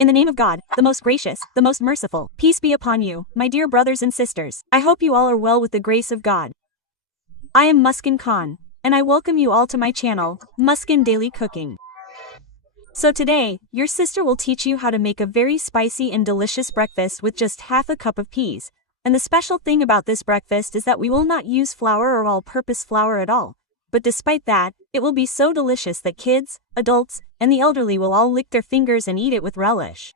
In the name of God, the most gracious, the most merciful, peace be upon you, my dear brothers and sisters. I hope you all are well with the grace of God. I am Muskan Khan, and I welcome you all to my channel, Muskan Daily Cooking. So today, your sister will teach you how to make a very spicy and delicious breakfast with just half a cup of peas. And the special thing about this breakfast is that we will not use flour or all-purpose flour at all. But despite that, it will be so delicious that kids, adults, and the elderly will all lick their fingers and eat it with relish.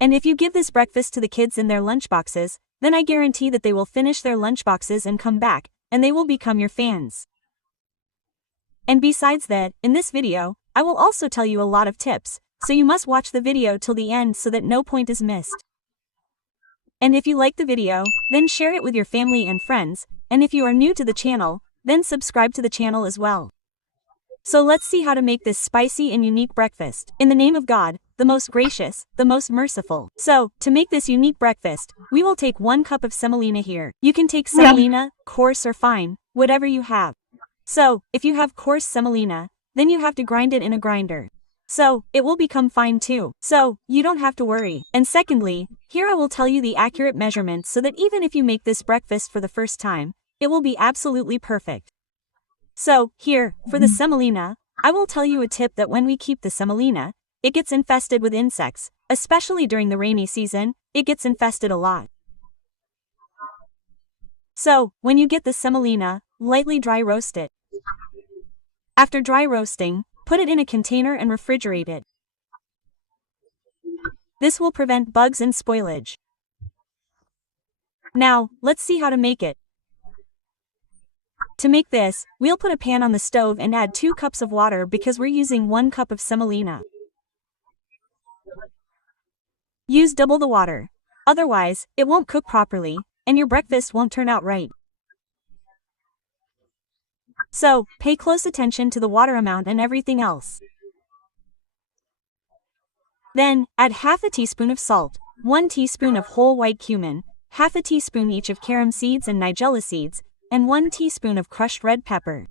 And if you give this breakfast to the kids in their lunchboxes, then I guarantee that they will finish their lunchboxes and come back, and they will become your fans. And besides that, in this video, I will also tell you a lot of tips, so you must watch the video till the end so that no point is missed. And if you like the video, then share it with your family and friends, and if you are new to the channel, then subscribe to the channel as well. So let's see how to make this spicy and unique breakfast. In the name of God, the most gracious, the most merciful. So, to make this unique breakfast, we will take 1 cup of semolina here. You can take semolina, coarse or fine, whatever you have. So, if you have coarse semolina, then you have to grind it in a grinder. So, it will become fine too. So, you don't have to worry. And secondly, here I will tell you the accurate measurements so that even if you make this breakfast for the first time, it will be absolutely perfect. So, here, for the semolina, I will tell you a tip that when we keep the semolina, it gets infested with insects, especially during the rainy season, it gets infested a lot. So, when you get the semolina, lightly dry roast it. After dry roasting, put it in a container and refrigerate it. This will prevent bugs and spoilage. Now, let's see how to make it. To make this, we'll put a pan on the stove and add 2 cups of water because we're using 1 cup of semolina. Use double the water. Otherwise, it won't cook properly, and your breakfast won't turn out right. So, pay close attention to the water amount and everything else. Then, add half a teaspoon of salt, 1 teaspoon of whole white cumin, half a teaspoon each of carom seeds and nigella seeds, and 1 teaspoon of crushed red pepper.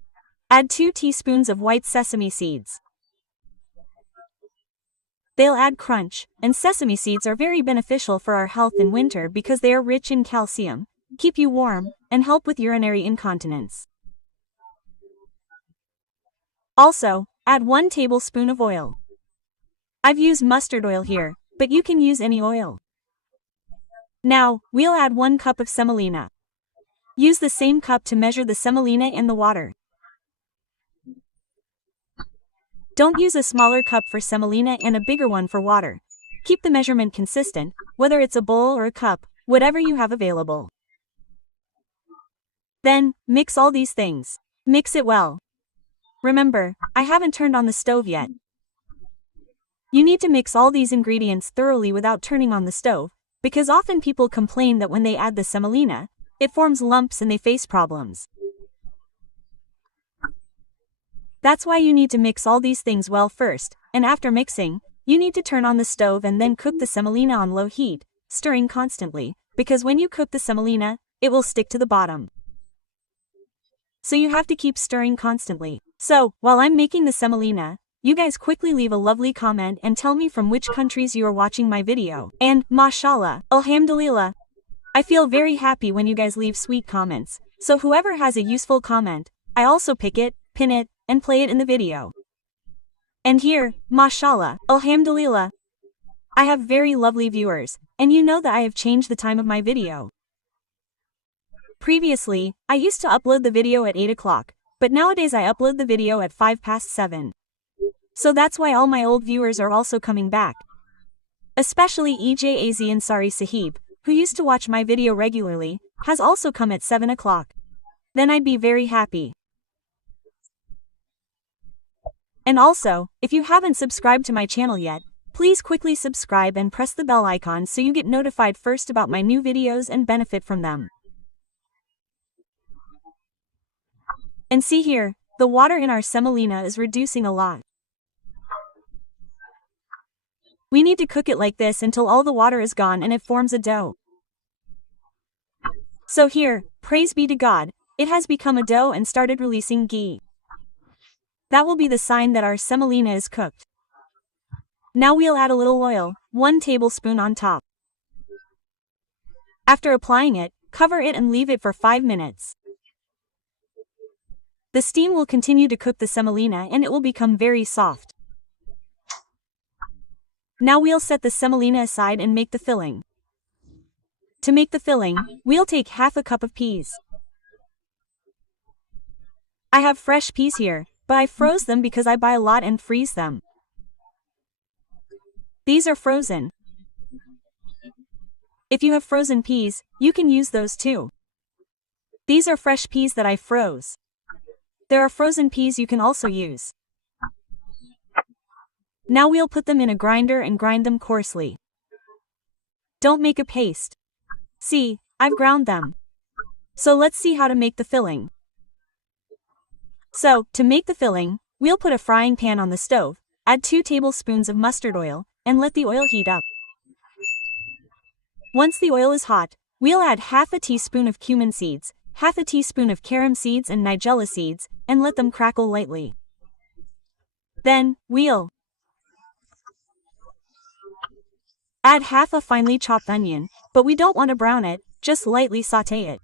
Add 2 teaspoons of white sesame seeds. They'll add crunch, and sesame seeds are very beneficial for our health in winter because they are rich in calcium, keep you warm, and help with urinary incontinence. Also, add 1 tablespoon of oil. I've used mustard oil here, but you can use any oil. Now, we'll add 1 cup of semolina. Use the same cup to measure the semolina and the water. Don't use a smaller cup for semolina and a bigger one for water. Keep the measurement consistent, whether it's a bowl or a cup, whatever you have available. Then, mix all these things. Mix it well. Remember, I haven't turned on the stove yet. You need to mix all these ingredients thoroughly without turning on the stove, because often people complain that when they add the semolina, it forms lumps and they face problems. That's why you need to mix all these things well first, and after mixing, you need to turn on the stove and then cook the semolina on low heat, stirring constantly, because when you cook the semolina, it will stick to the bottom. So you have to keep stirring constantly. So, while I'm making the semolina, you guys quickly leave a lovely comment and tell me from which countries you are watching my video. And, mashallah, alhamdulillah. I feel very happy when you guys leave sweet comments, so whoever has a useful comment, I also pick it, pin it, and play it in the video. And here, mashallah, alhamdulillah. I have very lovely viewers, and you know that I have changed the time of my video. Previously, I used to upload the video at 8 o'clock, but nowadays I upload the video at 7:05. So that's why all my old viewers are also coming back. Especially EJAZ Ansari Sahib, who used to watch my video regularly, has also come at 7 o'clock. Then I'd be very happy. And also, if you haven't subscribed to my channel yet, please quickly subscribe and press the bell icon so you get notified first about my new videos and benefit from them. And see here, the water in our semolina is reducing a lot. We need to cook it like this until all the water is gone and it forms a dough. So here, praise be to God, it has become a dough and started releasing ghee. That will be the sign that our semolina is cooked. Now we'll add a little oil, 1 tablespoon on top. After applying it, cover it and leave it for 5 minutes. The steam will continue to cook the semolina and it will become very soft. Now we'll set the semolina aside and make the filling. To make the filling, we'll take half a cup of peas. I have fresh peas here, but I froze them because I buy a lot and freeze them. These are frozen. If you have frozen peas, you can use those too. These are fresh peas that I froze. There are frozen peas you can also use. Now we'll put them in a grinder and grind them coarsely. Don't make a paste. See, I've ground them. So let's see how to make the filling. So, to make the filling, we'll put a frying pan on the stove, add 2 tablespoons of mustard oil, and let the oil heat up. Once the oil is hot, we'll add half a teaspoon of cumin seeds, half a teaspoon of carom seeds and nigella seeds, and let them crackle lightly. Then, we'll add half a finely chopped onion, but we don't want to brown it, just lightly saute it.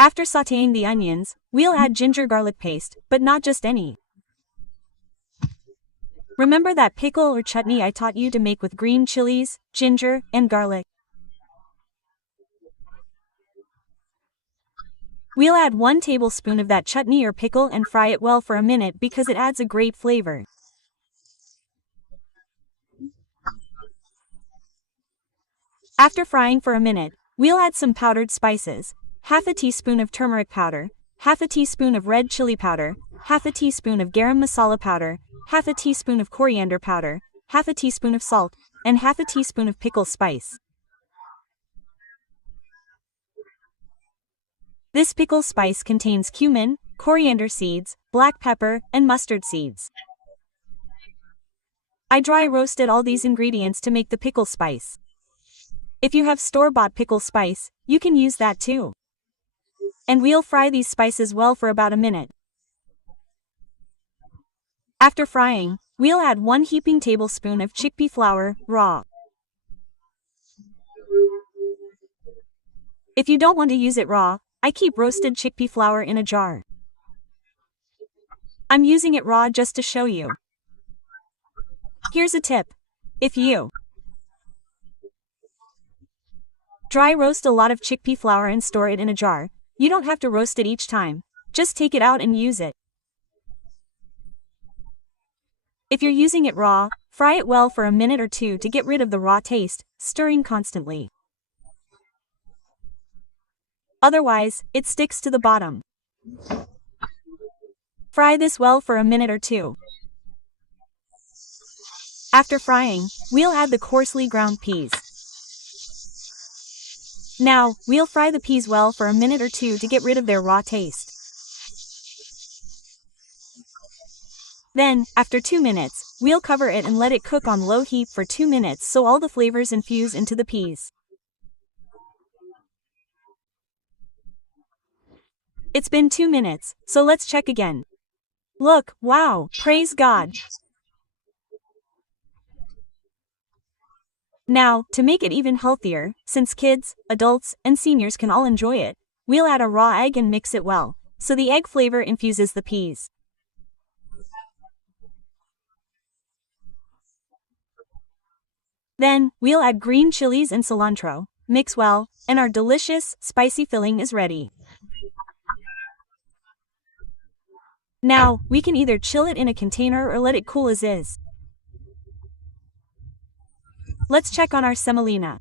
After sauteing the onions, we'll add ginger garlic paste, but not just any. Remember that pickle or chutney I taught you to make with green chilies, ginger, and garlic? We'll add 1 tablespoon of that chutney or pickle and fry it well for a minute because it adds a great flavor. After frying for a minute, we'll add some powdered spices, half a teaspoon of turmeric powder, half a teaspoon of red chili powder, half a teaspoon of garam masala powder, half a teaspoon of coriander powder, half a teaspoon of salt, and half a teaspoon of pickle spice. This pickle spice contains cumin, coriander seeds, black pepper, and mustard seeds. I dry roasted all these ingredients to make the pickle spice. If you have store-bought pickle spice, you can use that too. And we'll fry these spices well for about a minute. After frying, we'll add 1 heaping tablespoon of chickpea flour, raw. If you don't want to use it raw, I keep roasted chickpea flour in a jar. I'm using it raw just to show you. Here's a tip. If you dry roast a lot of chickpea flour and store it in a jar, you don't have to roast it each time, just take it out and use it. If you're using it raw, fry it well for a minute or 2 to get rid of the raw taste, stirring constantly. Otherwise, it sticks to the bottom. Fry this well for a minute or 2. After frying, we'll add the coarsely ground peas. Now, we'll fry the peas well for a minute or 2 to get rid of their raw taste. Then, after 2 minutes, we'll cover it and let it cook on low heat for 2 minutes so all the flavors infuse into the peas. It's been 2 minutes, so let's check again. Look, wow, praise God! Now, to make it even healthier, since kids, adults, and seniors can all enjoy it, we'll add a raw egg and mix it well, so the egg flavor infuses the peas. Then, we'll add green chilies and cilantro, mix well, and our delicious, spicy filling is ready. Now, we can either chill it in a container or let it cool as is. Let's check on our semolina.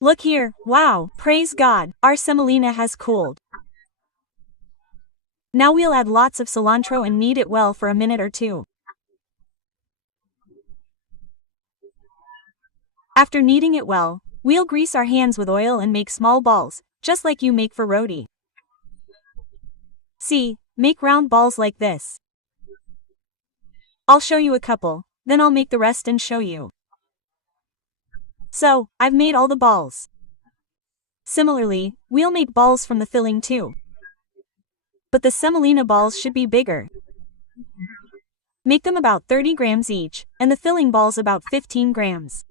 Look here, wow, praise God, our semolina has cooled. Now we'll add lots of cilantro and knead it well for a minute or 2. After kneading it well, we'll grease our hands with oil and make small balls, just like you make for roti. See, make round balls like this. I'll show you a couple, then I'll make the rest and show you. So, I've made all the balls. Similarly, we'll make balls from the filling too. But the semolina balls should be bigger. Make them about 30 grams each, and the filling balls about 15 grams.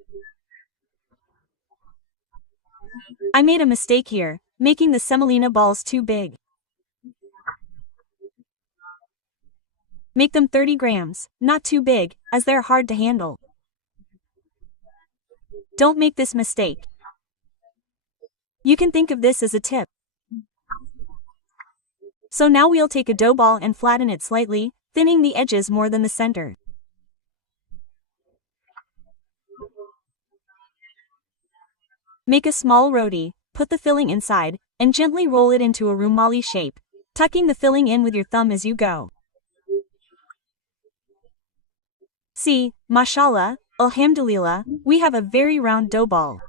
I made a mistake here, making the semolina balls too big. Make them 30 grams, not too big, as they're hard to handle. Don't make this mistake. You can think of this as a tip. So now we'll take a dough ball and flatten it slightly, thinning the edges more than the center. Make a small roti, put the filling inside, and gently roll it into a rumali shape, tucking the filling in with your thumb as you go. See, mashallah, alhamdulillah, we have a very round dough ball.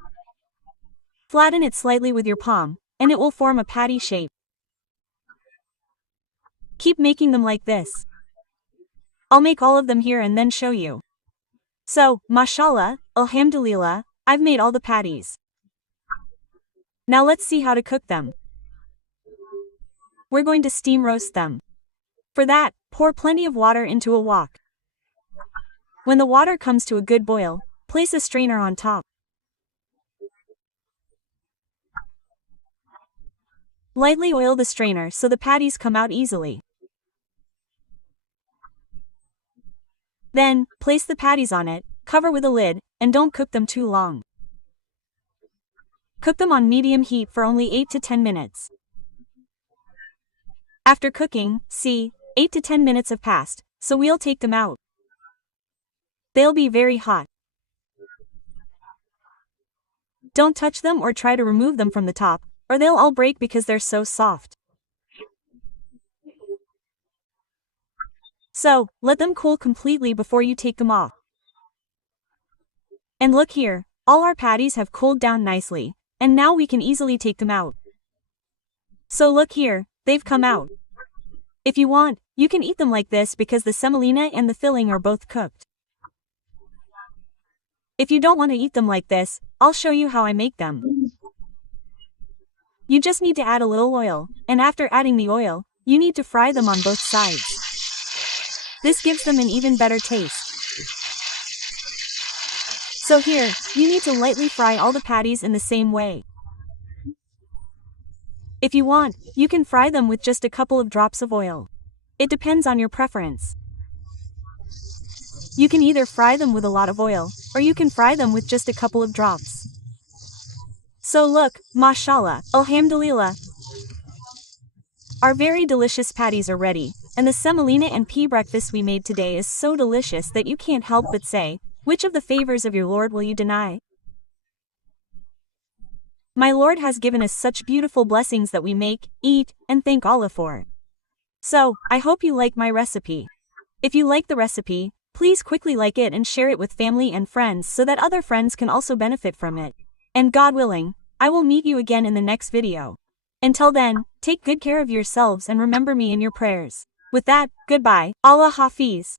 Flatten it slightly with your palm, and it will form a patty shape. Keep making them like this. I'll make all of them here and then show you. So, mashallah, alhamdulillah, I've made all the patties. Now let's see how to cook them. We're going to steam roast them. For that, pour plenty of water into a wok. When the water comes to a good boil, place a strainer on top. Lightly oil the strainer so the patties come out easily. Then, place the patties on it, cover with a lid, and don't cook them too long. Cook them on medium heat for only 8 to 10 minutes. After cooking, see, 8 to 10 minutes have passed, so we'll take them out. They'll be very hot. Don't touch them or try to remove them from the top, or they'll all break because they're so soft. So, let them cool completely before you take them off. And look here, all our patties have cooled down nicely, and now we can easily take them out. So look here, they've come out. If you want, you can eat them like this because the semolina and the filling are both cooked. If you don't want to eat them like this, I'll show you how I make them. You just need to add a little oil, and after adding the oil, you need to fry them on both sides. This gives them an even better taste. So here, you need to lightly fry all the patties in the same way. If you want, you can fry them with just a couple of drops of oil. It depends on your preference. You can either fry them with a lot of oil, or you can fry them with just a couple of drops. So look, mashallah, alhamdulillah. Our very delicious patties are ready, and the semolina and pea breakfast we made today is so delicious that you can't help but say, which of the favors of your Lord will you deny? My Lord has given us such beautiful blessings that we make, eat, and thank Allah for. So, I hope you like my recipe. If you like the recipe, please quickly like it and share it with family and friends so that other friends can also benefit from it. And God willing, I will meet you again in the next video. Until then, take good care of yourselves and remember me in your prayers. With that, goodbye, Allah Hafiz.